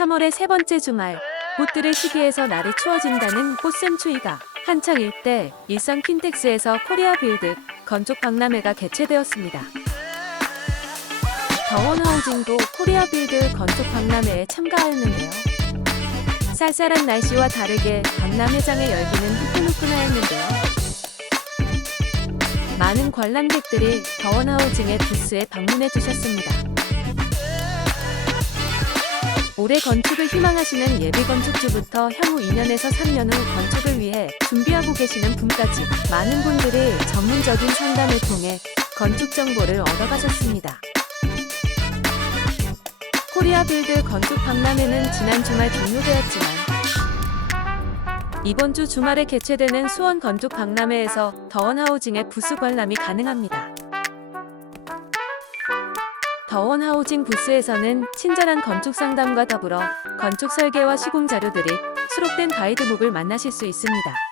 3월의 세 번째 주말 꽃들의 시기에서 날이 추워진다는 꽃샘 추위가 한창일 때 일산 킨텍스에서 코리아 빌드 건축 박람회가 개최되었습니다. 더원 하우징도 코리아 빌드 건축 박람회에 참가하였는데요. 쌀쌀한 날씨와 다르게 박람회장의 열기는 후끈후끈하였는데요. 많은 관람객들이 더원 하우징의 부스에 방문해 주셨습니다. 올해 건축을 희망하시는 예비 건축주부터 향후 2년에서 3년 후 건축을 위해 준비하고 계시는 분까지 많은 분들이 전문적인 상담을 통해 건축 정보를 얻어가셨습니다. 코리아 빌드 건축 박람회는 지난 주말 종료되었지만 이번 주 주말에 개최되는 수원 건축 박람회에서 더원 하우징의 부스 관람이 가능합니다. 더원 하우징 부스에서는 친절한 건축 상담과 더불어 건축 설계와 시공 자료들이 수록된 가이드북을 만나실 수 있습니다.